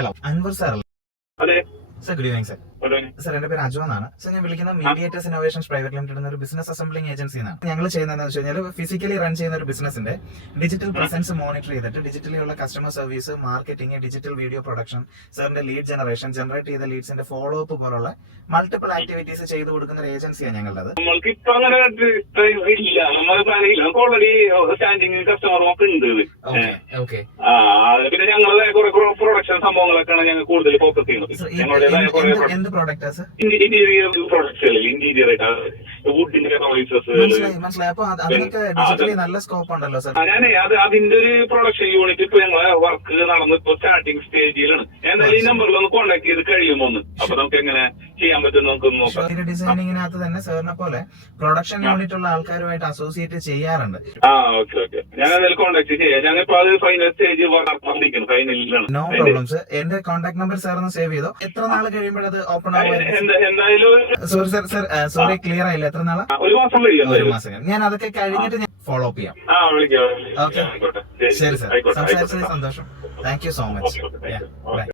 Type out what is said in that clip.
Hello, Anwar sir അല്ലേ? അതെ sir, good evening sir. Sir, എന്റെ പേര് അജു എന്നാണ്. സർ, ഞാൻ വിളിക്കുന്ന മീഡിയേറ്റേഴ്സ് ഇന്നോവേഷൻസ് പ്രൈവറ്റ് ലിമിറ്റഡ് എന്ന ഒരു ബിസിനസ് അസംബ്ലിംഗ് ഏജൻസി എന്നാണ്. ഞങ്ങൾ ചെയ്യുന്നതെന്ന് വെച്ച് കഴിഞ്ഞാൽ ഫിസിക്കലി റൺ ചെയ്യുന്ന ഒരു ബിസിനസിന്റെ ഡിജിറ്റൽ പ്രസൻസ് മോണിറ്റർ ചെയ്തിട്ട് ഡിജിറ്റലി ഉള്ള customer service, marketing, digital video production, സാറിന്റെ ലീഡ് ജനറേറ്റ് ചെയ്ത ലീഡ്സിന്റെ ഫോളോ അപ്പ് പോലുള്ള മൾട്ടിപ്പിൾ ആക്ടിവിറ്റീസ് ചെയ്തു കൊടുക്കുന്ന ഒരു ഏജൻസിയാണ് ഞങ്ങളുടേത്. നമ്മൾക്ക് ഇപ്പൊ അങ്ങനെ ഇല്ല, നമുക്ക് ഓൾറെഡി സ്റ്റാൻഡിങ് കസ്റ്റമർ ഒക്കെ ഉണ്ട്. ഓക്കെ. പിന്നെ ഞങ്ങളുടെ കുറെ പ്രൊഡക്ഷൻ സംഭവങ്ങളൊക്കെയാണ് ഞങ്ങൾ കൂടുതൽ ഫോക്കസ് ചെയ്യുന്നത്. എന്ത് പ്രോഡക്റ്റാ സർ? ഇന്റീരിയർ പ്രൊഡക്ട്സ്, ഇന്റീരിയർ വുഡിന്റെ മനസ്സിലായി. അപ്പൊ അതിനൊക്കെ ഡിജിറ്റലി നല്ല സ്കോപ്പ് ഉണ്ടല്ലോ സർ. അതിന്റെ ഒരു പ്രൊഡക്ഷൻ യൂണിറ്റ് ഇപ്പൊ ഞങ്ങളെ വർക്ക് നടന്ന് ഇപ്പൊ സ്റ്റാർട്ടിംഗ് സ്റ്റേജിലാണ്. എന്തായാലും ഈ നമ്പറിൽ ഒന്ന് കോൺടാക്ട് ചെയ്ത് കഴിയുമോ അപ്പൊ നമുക്ക് എങ്ങനെ ചെയ്യാൻ പറ്റും നമുക്ക് നോക്കാം. ഡിസൈനിങ്ങിനകത്ത് തന്നെ സാറിനെ പോലെ പ്രൊഡക്ഷൻ യൂണിറ്റ് ഉള്ള ആൾക്കാരുമായിട്ട് അസോസിയേറ്റ് ചെയ്യാറുണ്ട്. ഓക്കെ. ഞാൻ എന്തായാലും കോൺടാക്ട് ചെയ്യാം. ഞങ്ങളിപ്പോ അത് ഫൈനൽ സ്റ്റേജ് ഫൈനലിലാണ്. No problems. എന്റെ കോൺടാക്ട് നമ്പർ സാർ ഒന്ന് സേവ് ചെയ്തോ. എത്ര നാൾ കഴിയുമ്പോഴത് ഓപ്പൺ ആവും? സോറി, ക്ലിയർ ആയില്ല. എത്ര നാളാ? ഒരു മാസം. ഞാൻ അതൊക്കെ കഴിഞ്ഞിട്ട് ഞാൻ ഫോളോ അപ്പ് ചെയ്യാം. ഓക്കെ, ശരി സർ. സംസാരിച്ചതിൽ സന്തോഷം. Thank you so much. By.